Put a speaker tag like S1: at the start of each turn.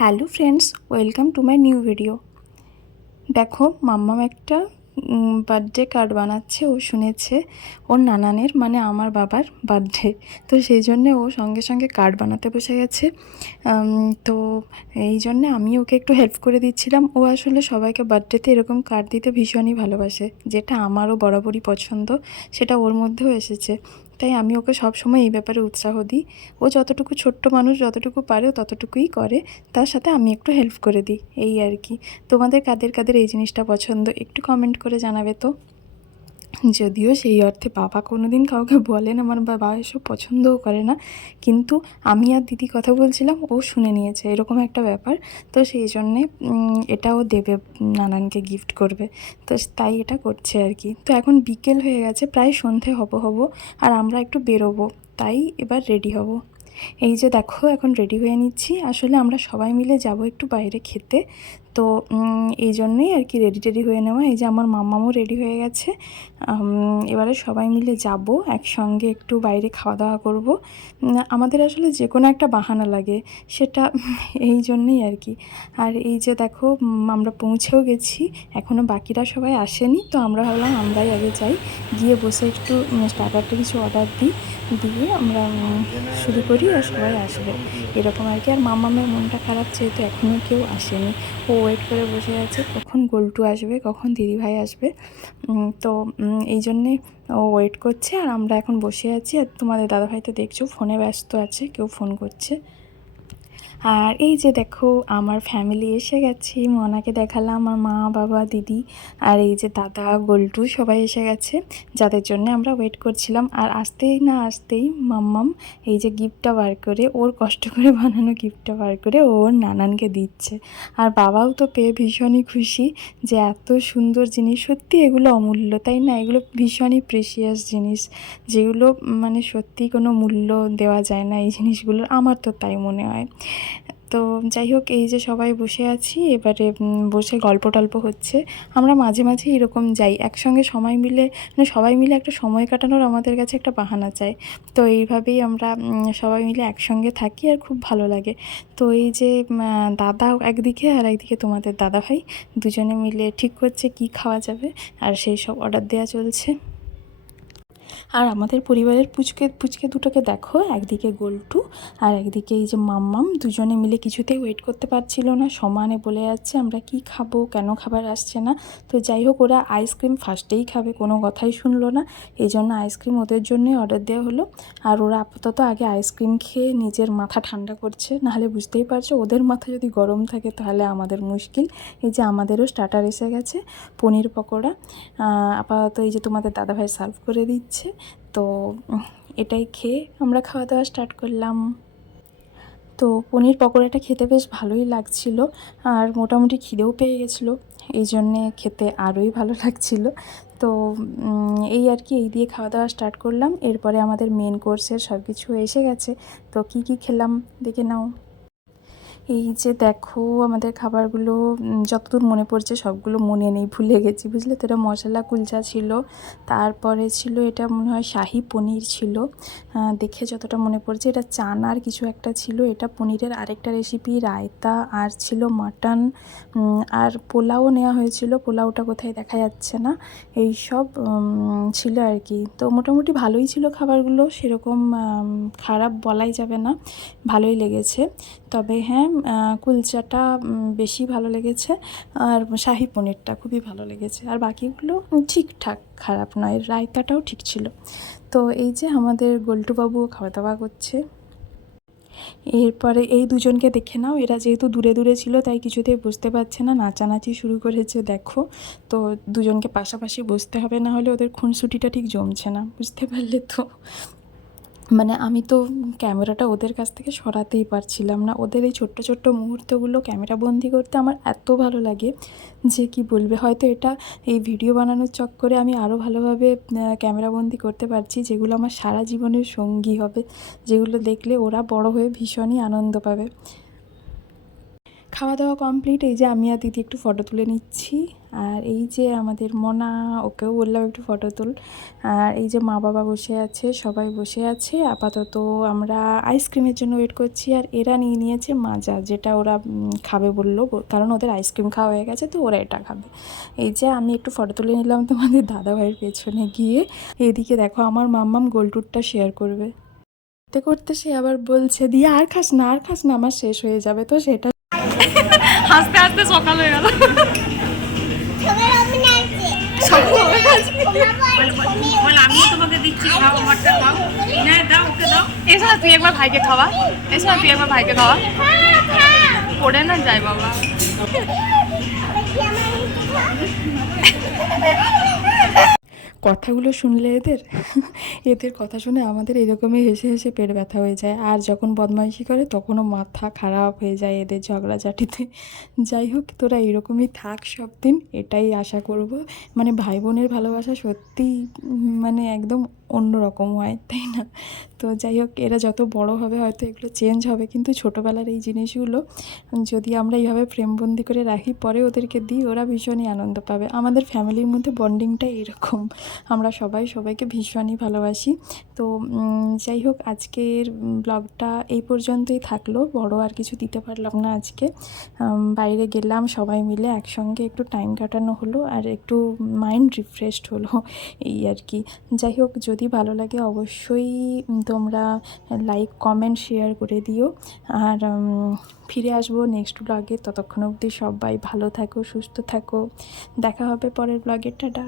S1: Hello friends, welcome to my new video. দেখো, মাম্মাম একটা বার্থডে কার্ড বানাচ্ছে, ও শুনেছে, ওর নানানের মানে আমার বাবার বার্থডে তো সেই জন্যে ও সঙ্গে সঙ্গে কার্ড বানাতে বসে গেছে। তো এই জন্যে আমি ওকে একটু হেল্প করে দিচ্ছিলাম। ও আসলে সবাইকে বার্থডেতে এরকম কার্ড দিতে ভীষণই ভালোবাসে। যেটা আমারও বরাবরই পছন্দ, সেটা ওর মধ্যেও এসেছে। তাই আমি ওকে সব সময় এই ব্যাপারে উৎসাহ দিই। ও যতটুকু ছোট্ট মানুষ যতটুকু পারে ততটুকুই করে। তার সাথে আমি একটু হেল্প করে দিই, এই আর কি। তোমাদের কাদের কাদের এই জিনিসটা পছন্দ একটু কমেন্ট করে জানাবে তো? যদিও সেই অর্থে বাবা কোনো দিন কাউকে বলেন, আমার বাবা এসব পছন্দও করে না। কিন্তু আমি আর দিদি কথা বলছিলাম, ও শুনে নিয়েছে, এরকম একটা ব্যাপার। তো সেই জন্যে এটাও দেবে, নানানকে গিফট করবে। তো তাই এটা করছে আর কি। তো এখন বিকেল হয়ে গেছে, প্রায় সন্ধে হব হব, আর আমরা একটু বেরোবো। তাই এবার রেডি হব। এই যে দেখো, এখন রেডি হয়ে নিচ্ছি। আসলে আমরা সবাই মিলে যাব একটু বাইরে খেতে। তো এই জন্যই আর কি রেডি টেডি হয়ে নেওয়া। এই যে আমার মামামও রেডি হয়ে গেছে। এবারে সবাই মিলে যাব, একসঙ্গে একটু বাইরে খাওয়া দাওয়া করব আমাদের আসলে যে কোনো একটা বাহানা লাগে, সেটা এই জন্যই আর কি। আর এই যে দেখো আমরা পৌঁছেও গেছি। এখনও বাকিরা সবাই আসেনি, তো আমরা ভাবলাম আমরাই আগে যাই। গিয়ে বসে একটু স্টার্টারটা কিছু অর্ডার দিই। দিয়ে আমরা শুরু করি। আর সবাই আসবে। এরকম আর কি। আর মামামের মনটা খারাপ যেহেতু এখনও কেউ আসেনি। ও ওয়েট করে বসে আছে, কখন গোল্টু আসবে, কখন দিদিভাই আসবে। তো এই জন্যে ও ওয়েট করছে। আর আমরা এখন বসে আছি। আর তোমাদের দাদাভাই তো দেখছ, ফোনে ব্যস্ত আছে, কেউ ফোন করছে। আর এই যে দেখো, আমার ফ্যামিলি এসে গেছে। মনাকে দেখালাম, আমার মা, বাবা, দিদি আর এই যে দাদা, গোল্টু সবাই এসে গেছে। যাদের জন্য আমরা ওয়েট করছিলাম। আর আসতেই না আসতেই মাম্মাম এই যে গিফটটা বার করে, ওর কষ্ট করে বানানো গিফটটা বার করে ওর নানানকে দিচ্ছে। আর বাবাও তো পেয়ে ভীষণই খুশি যে এত সুন্দর জিনিস। সত্যি এগুলো অমূল্য, তাই না? এগুলো ভীষণই প্রেশিয়াস জিনিস। যেগুলো মানে সত্যি কোনো মূল্য দেওয়া যায় না এই জিনিসগুলোর। আমার তো তাই মনে হয়। তো যাই হোক, এই যে সবাই বসে আছি, এবারে বসে গল্প টল্প হচ্ছে। আমরা মাঝে মাঝে এরকম যাই, একসঙ্গে সময় মিলে মানে সবাই মিলে একটা সময় কাটানোর আমাদের কাছে একটা বাহানা চাই। তো এইভাবেই আমরা সবাই মিলে একসঙ্গে থাকি আর খুব ভালো লাগে। তো এই যে দাদা একদিকে আর একদিকে তোমাদের দাদা ভাই দুজনে মিলে ঠিক করছে কি খাওয়া যাবে, আর সেই সব অর্ডার দেওয়া চলছে। আর আমাদের পরিবারের পুচকে পুচকে দুটোকে দেখো, একদিকে গোল্টু আর একদিকে এই যে মাম্মাম, দুজনে মিলে কিছুতেই ওয়েট করতে পারছিল না। সমানে বলে যাচ্ছে, আমরা কি খাব? কেন খাবার আসছে না? তো যাই হোক, ওরা আইসক্রিম ফার্স্টেই খাবে, কোনো কথাই শুনলো না। এই জন্য আইসক্রিম ওদের জন্যই অর্ডার দেওয়া হলো। আর ওরা আপাতত আগে আইসক্রিম খেয়ে নিজের মাথা ঠান্ডা করছে। নাহলে বুঝতেই পারছ, ওদের মাথা যদি গরম থাকে, তাহলে আমাদের মুশকিল। এই যে আমাদেরও স্টার্টার এসে গেছে, পনির পকোড়া। আপাতত এই যে তোমাদের দাদাভাই সার্ভ করে দিচ্ছে। তো, এটাই খেয়ে আমরা খাওয়া দাওয়া স্টার্ট করলাম। তো, পনির পকোড়াটা খেতে বেশ ভালোই লাগছিল আর মোটামুটি খিদেও পেয়ে গেছিল, এই জন্যে খেতে আরোই ভালো লাগছিল। তো এই আর কি, এই দিয়ে খাওয়া দাওয়া স্টার্ট করলাম। এরপরে আমাদের মেন কোর্সের সব কিছু এসে গেছে। তো, কি কি খেলাম দেখে নাও। এই যে দেখো আমাদের খাবারগুলো যতদূর মনে পড়ছে সবগুলো মনে নেই, ভুলে গেছি, বুঝলে তো? এটা মশলা কুলচা ছিল, তারপরে ছিল এটা মনে হয় শাহি পনির ছিল। দেখে যতটা মনে পড়ছে এটা চানার কিছু একটা ছিল, এটা পনিরের আরেকটা রেসিপি রায়তা আর ছিল মাটন আর পোলাও নেওয়া হয়েছিল, পোলাওটা কোথায় দেখা যাচ্ছে না। এই সব ছিল আর কি। তো মোটামুটি ভালোই ছিল খাবারগুলো, সেরকম খারাপ বলাই যাবে না, ভালোই লেগেছে। তবে হ্যাঁ কুলচাটা বেশি ভালো লেগেছে আর শাহি পনিরটা খুবই ভালো লেগেছে। আর বাকিগুলো ঠিকঠাক খারাপ নয়, রায়তাটাও ঠিক ছিল। তো এই যে আমাদের গোল্টুবাবুও খাওয়া দাওয়া করছে। এরপরে এই দুজনকে দেখে নাও, এরা যেহেতু দূরে দূরে ছিল, তাই কিছুতেই বুঝতে পারছে না, নাচানাচি শুরু করেছে, দেখো। তো দুজনকে পাশাপাশি বসতে হবে, না হলে ওদের খুনসুটিটা ঠিক জমছে না, বুঝতে পারলে তো। মানে আমি তো ক্যামেরাটা ওদের কাছ থেকে সরাতেই পারছিলাম না। ওদের এই ছোট্ট ছোট্ট মুহূর্তগুলো ক্যামেরা বন্দি করতে আমার এত ভালো লাগে যে কি বলবে? হয়তো এটা এই ভিডিও বানানোর চক্করে আমি আরও ভালোভাবে ক্যামেরা বন্দি করতে পারছি, যেগুলো আমার সারা জীবনের সঙ্গী হবে, যেগুলো দেখলে ওরা বড় হয়ে ভীষণই আনন্দ পাবে। খাওয়া দাওয়া কমপ্লিট এই যে আমি আর দিদি একটু ফটো তুলে নিচ্ছি। আর এই যে আমাদের মনা, ওকেও বললাম একটু ফটো তুল। আর এই যে মা বাবা বসে আছে, সবাই বসে আছে। আপাতত আমরা আইসক্রিমের জন্য ওয়েট করছি। আর এরা নিয়ে নিয়েছে মাজা, যেটা ওরা খাবে বলল। কারণ ওদের আইসক্রিম খাওয়া হয়ে গেছে, তো ওরা এটা খাবে। এই যে আমি একটু ফটো তুলে নিলাম তোমাদের দাদাভাইয়ের পেছনে গিয়ে। এদিকে দেখো আমার মাম্মাম গোল ট্যুরটা শেয়ার করবে। করতে করতে সে আবার বলছে, দিয়ে আর খাস না, আর খাস না, আমার শেষ হয়ে যাবে। তো সেটা
S2: হাসতে হাসতে সকাল হয়ে গেল। বল আমি তোমাকে দিচ্ছি খাও আমারটা খাও না দাও ওকে দাও। এসো না তুই একবার ভাইকে খাওয়া। এসো না তুই একবার ভাইকে খাওয়া। পড়ে না যায় বাবা।
S1: কথাগুলো শুনলে এদের? এদের কথা শুনে আমাদের এরকমই হেসে হেসে পেট ব্যথা হয়ে যায়। আর যখন বদমাইশি করে, তখনও মাথা খারাপ হয়ে যায় এদের ঝগড়াঝাটিতে। যাই হোক, তোরা এরকমই থাক সব দিন, এটাই আশা করব। মানে ভাই বোনের ভালোবাসা সত্যি মানে একদম অন্যরকম হয়, তাই না? তো যাই হোক এরা যত বড় হবে হয়তো এগুলো চেঞ্জ হবে, কিন্তু ছোটোবেলার এই জিনিসগুলো যদি আমরা এইভাবে প্রেমবন্দি করে রাখি, পরে ওদেরকে দিই, ওরা ভীষণই আনন্দ পাবে। আমাদের ফ্যামিলির মধ্যে বন্ডিংটা এরকম। আমরা সবাই সবাইকে ভীষণই ভালোবাসি। তো যাই হোক আজকের ব্লগটা এই পর্যন্তই থাকল। বড় আর কিছু দিতে পারলাম না আজকে। বাইরে গেলাম, সবাই মিলে একসঙ্গে একটু টাইম কাটানো হলো, আর একটু মাইন্ড রিফ্রেশড হলো, এই আর কি। যাই হোক ভালো লাগে অবশ্যই তোমরা লাইক কমেন্ট শেয়ার করে দিও। আর ফিরে আসব নেক্সট ব্লগে ততক্ষণ অবধি সবাই ভালো থাকো, সুস্থ থাকো। দেখা হবে পরের ব্লগে টাটা।